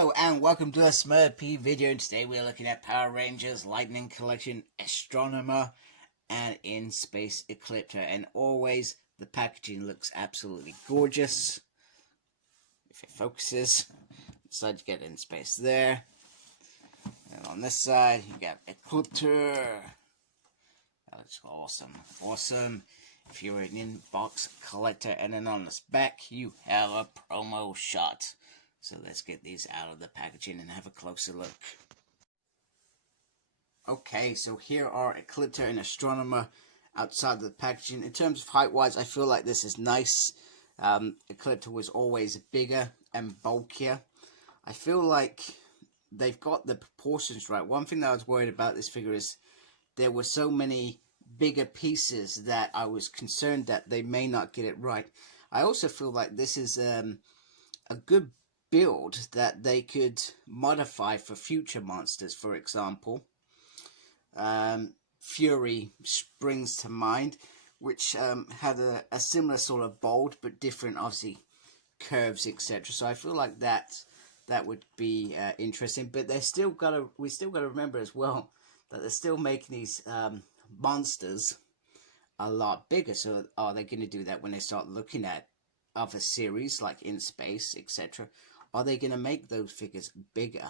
Hello and welcome to a Smurfy video. Today we're looking at Power Rangers Lightning Collection, Astromena, and In Space Ecliptor. And always the packaging looks absolutely gorgeous. If it focuses, inside you get In Space there. And on this side you got Ecliptor. That looks awesome. Awesome. If you're an in-box collector. And then on this back you have a promo shot. So let's get these out of the packaging and have a closer look. Okay, so here are Ecliptor and Astromena outside the packaging. In terms of height-wise, I feel like this is nice. Ecliptor was always bigger and bulkier. I feel like they've got the proportions right. One thing that I was worried about this figure is there were so many bigger pieces that I was concerned that they may not get it right. I also feel like this is a good build that they could modify for future monsters. For example, Fury springs to mind, which had a similar sort of bold but different, obviously, curves, etc. So I feel like that would be interesting. But we still got to remember as well that they're still making these monsters a lot bigger. So are they going to do that when they start looking at other series like In Space, etc.? Are they going to make those figures bigger?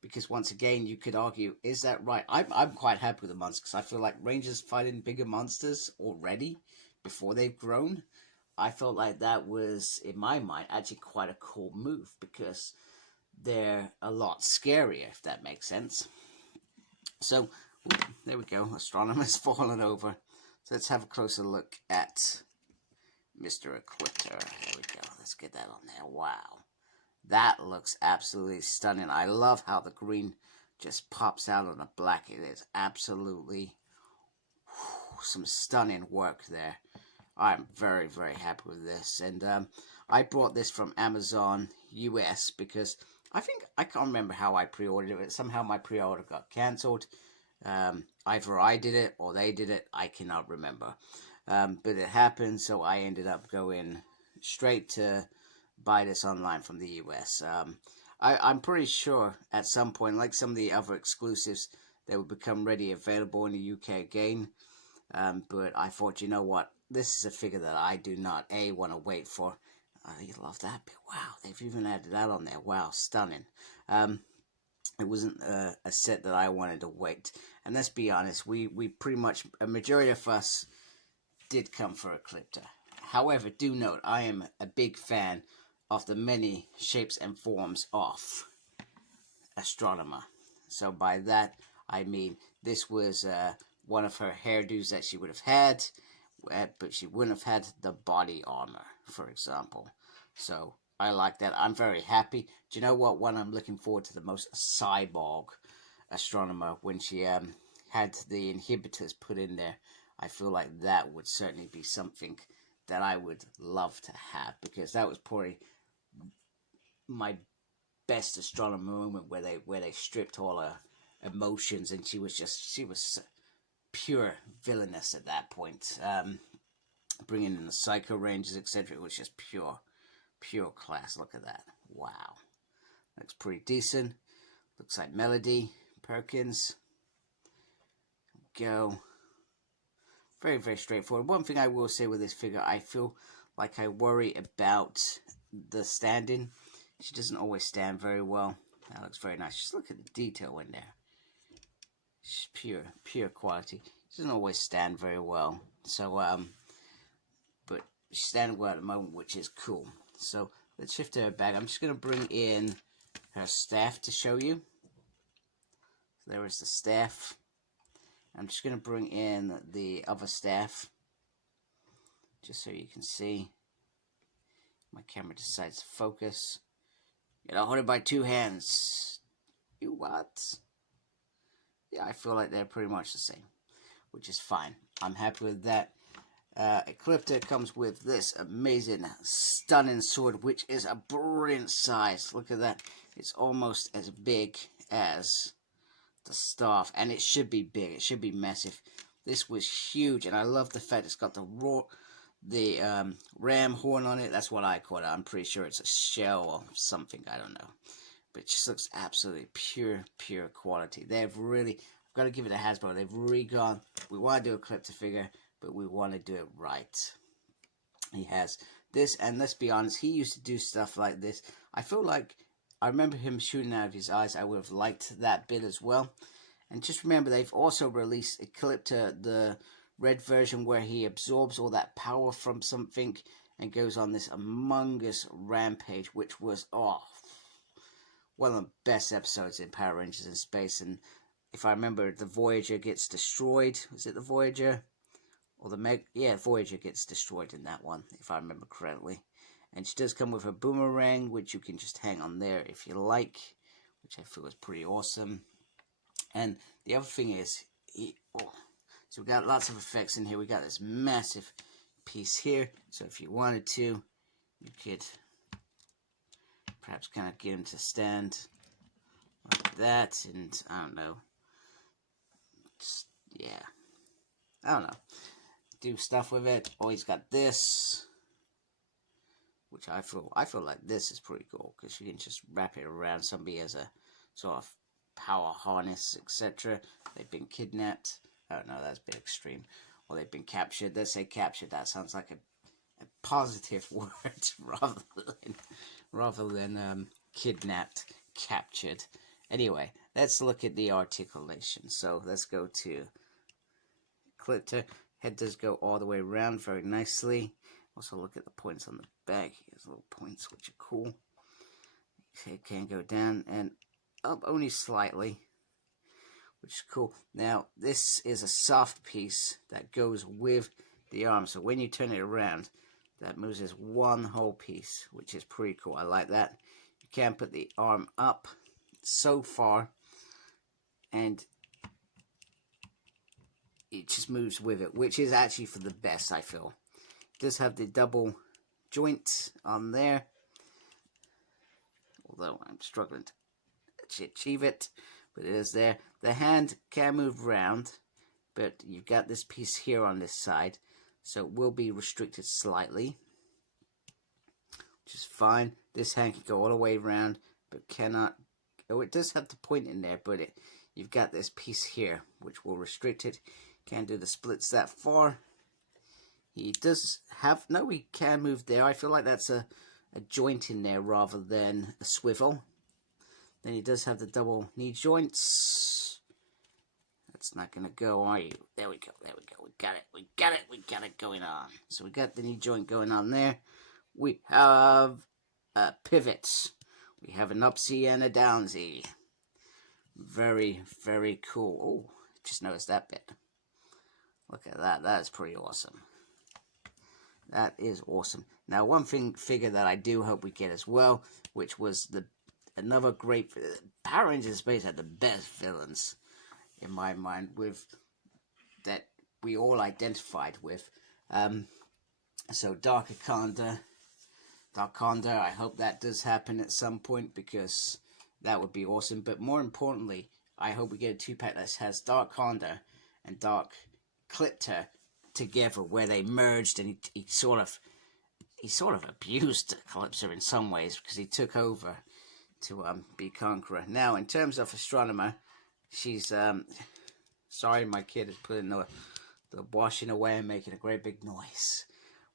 Because once again, you could argue, is that right? I'm quite happy with the monsters because I feel like Rangers fighting bigger monsters already before they've grown. I felt like that was, in my mind, actually quite a cool move because they're a lot scarier, if that makes sense. So, there we go. Astronomer's fallen over. So let's have a closer look at Mr. Ecliptor. There we go. Let's get that on there. Wow. That looks absolutely stunning. I love how the green just pops out on the black. It is absolutely some stunning work there. I'm very, very happy with this. And I bought this from Amazon US because I can't remember how I pre-ordered it. Somehow my pre-order got cancelled. Either I did it or they did it. I cannot remember. But it happened, so I ended up going straight to buy this online from the US. I'm pretty sure at some point, like some of the other exclusives, they will become ready available in the UK again. But I thought, you know what, this is a figure that I do not want to wait for. You love that bit. Wow, they've even added that on there. Wow, stunning. It wasn't a set that I wanted to wait. And let's be honest, we pretty much, a majority of us did come for Ecliptor. However, do note, I am a big fan of the many shapes and forms of Astromena. So by that, I mean this was one of her hairdos that she would have had, but she wouldn't have had the body armor, for example. So I like that. I'm very happy. Do you know what one I'm looking forward to the most? Cyborg Astromena, when she had the inhibitors put in there. I feel like that would certainly be something that I would love to have, because that was probably my best Astromena moment where they stripped all her emotions and she was pure villainous at that point. Bringing in the Psycho Rangers, etc. It was just pure class. Look at that. Wow. Looks pretty decent. Looks like Melody Perkins. Go. Very, very straightforward. One thing I will say with this figure, I feel like I worry about the standing. She doesn't always stand very well. That looks very nice. Just look at the detail in there. She's pure quality. She doesn't always stand very well. So, but she's standing well at the moment, which is cool. So, let's shift her back. I'm just going to bring in her staff to show you. So there is the staff. I'm just going to bring in the other staff, just so you can see. My camera decides to focus. You know, hold it by two hands. You what? Yeah, I feel like they're pretty much the same, which is fine. I'm happy with that. Ecliptor comes with this amazing, stunning sword, which is a brilliant size. Look at that. It's almost as big as the staff, and it should be big. It should be massive. This was huge, and I love the fact it's got the ram horn on it. That's what I call it. I'm pretty sure it's a shell or something. I don't know. but it just looks absolutely pure quality. They've really, I've got to give it to Hasbro, they've really gone, we want to do a Ecliptor figure, but we want to do it right. He has this, and let's be honest, he used to do stuff like this. I feel like, I remember him shooting out of his eyes. I would have liked that bit as well. And just remember, they've also released Ecliptor, the red version, where he absorbs all that power from something and goes on this humongous rampage, which was, oh, one of the best episodes in Power Rangers in Space. And if I remember, the Voyager gets destroyed. Was it the Voyager? Or the yeah, Voyager gets destroyed in that one, if I remember correctly. And she does come with a boomerang, which you can just hang on there if you like, which I feel is pretty awesome. And the other thing is, so we got lots of effects in here. We got this massive piece here. So if you wanted to, you could perhaps kind of get him to stand like that. And I don't know. Just, yeah. I don't know. Do stuff with it. Oh, he's got this, which I feel like this is pretty cool, because you can just wrap it around somebody as a sort of power harness, etc. They've been kidnapped. Oh no, that's a bit extreme. Or they've been captured. Let's say captured. That sounds like a positive word rather than kidnapped, captured. Anyway, let's look at the articulation. So let's go to Ecliptor. Head does go all the way around very nicely. Also look at the points on the back. Here's little points which are cool. Head can go down and up only slightly, which is cool. Now this is a soft piece that goes with the arm, so when you turn it around, that moves as one whole piece, which is pretty cool. I like that. You can put the arm up so far, and it just moves with it, which is actually for the best, I feel. It does have the double joint on there, although I'm struggling to achieve it, but it is there. The hand can move around, but you've got this piece here on this side, so it will be restricted slightly, which is fine. This hand can go all the way around, but cannot. Oh, it does have the point in there, but you've got this piece here, which will restrict it. Can't do the splits that far. He does have, no, he can move there. I feel like that's a joint in there rather than a swivel. Then he does have the double knee joints. That's not going to go, are you? There we go, there we go. We got it going on. So we got the knee joint going on there. We have pivots. We have an upsy and a downsy. Very, very cool. Oh, just noticed that bit. Look at that. That is pretty awesome. That is awesome. Now, one figure that I do hope we get as well, which was another great Power Rangers Space had the best villains in my mind, with that we all identified with. So Dark Conda, I hope that does happen at some point, because that would be awesome. But more importantly, I hope we get a 2-pack that has Dark Conda and Dark Ecliptor together, where they merged, and he sort of abused Ecliptor in some ways, because he took over to be Conqueror. Now, in terms of Astronomer, she's sorry, my kid is putting the washing away and making a great big noise.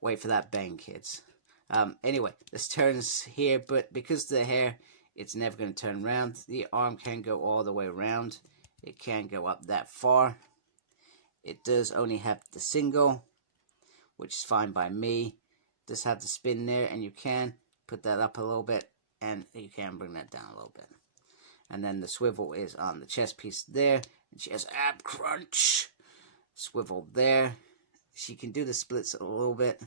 Wait for that bang, kids. Anyway, this turns here, but because of the hair, it's never going to turn around. The arm can go all the way around. It can't go up that far. It does only have the single, which is fine by me. It does have the spin there, and you can put that up a little bit, and you can bring that down a little bit. And then the swivel is on the chest piece there, and she has ab crunch. Swivel there. She can do the splits a little bit.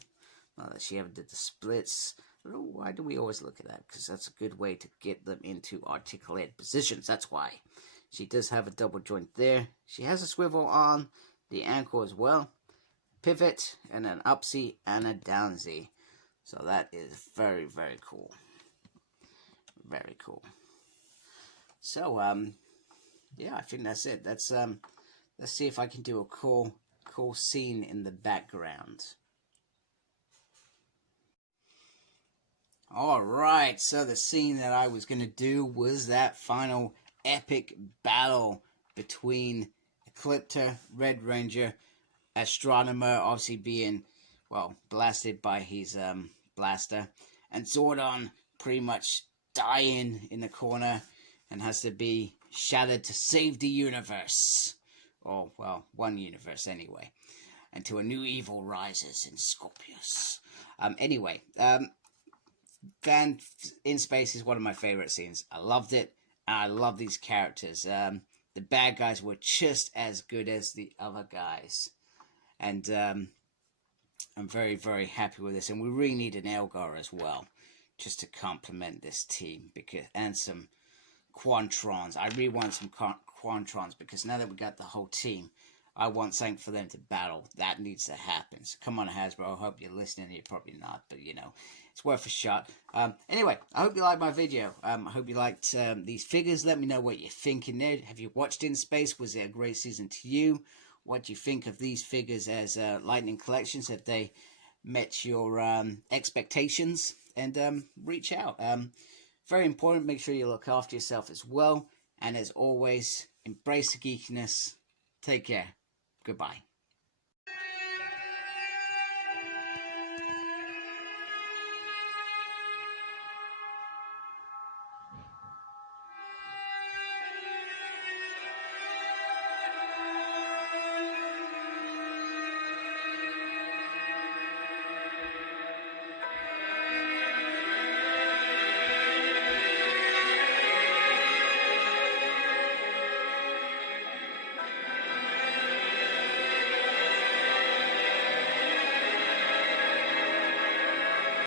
Not that she ever did the splits. Why do we always look at that? Because that's a good way to get them into articulated positions. That's why. She does have a double joint there. She has a swivel on the ankle as well. Pivot, and an upsy and a downsy. So that is very, very cool. Very cool. So, yeah, I think that's it. Let's see if I can do a cool scene in the background. Alright, so the scene that I was going to do was that final epic battle between Ecliptor, Red Ranger, Astronomer, obviously being, well, blasted by his blaster, and Zordon pretty much dying in the corner and has to be shattered to save the universe. Or, well, one universe anyway. Until a new evil rises in Scorpius. Anyway, Van in Space is one of my favorite scenes. I loved it. And I love these characters. The bad guys were just as good as the other guys. And I'm very, very happy with this. And we really need an Elgar as well, just to complement this team. And some Quantrons. I really want some Quantrons, because now that we got the whole team, I want something for them to battle. That needs to happen. So come on, Hasbro. I hope you're listening. You're probably not, but you know, it's worth a shot. Anyway, I hope you liked my video. I hope you liked these figures. Let me know what you're thinking there. Have you watched In Space? Was it a great season to you? What do you think of these figures as Lightning collections? Have they met your expectations? And reach out. Very important. Make sure you look after yourself as well. And as always, embrace the geekiness. Take care. Goodbye.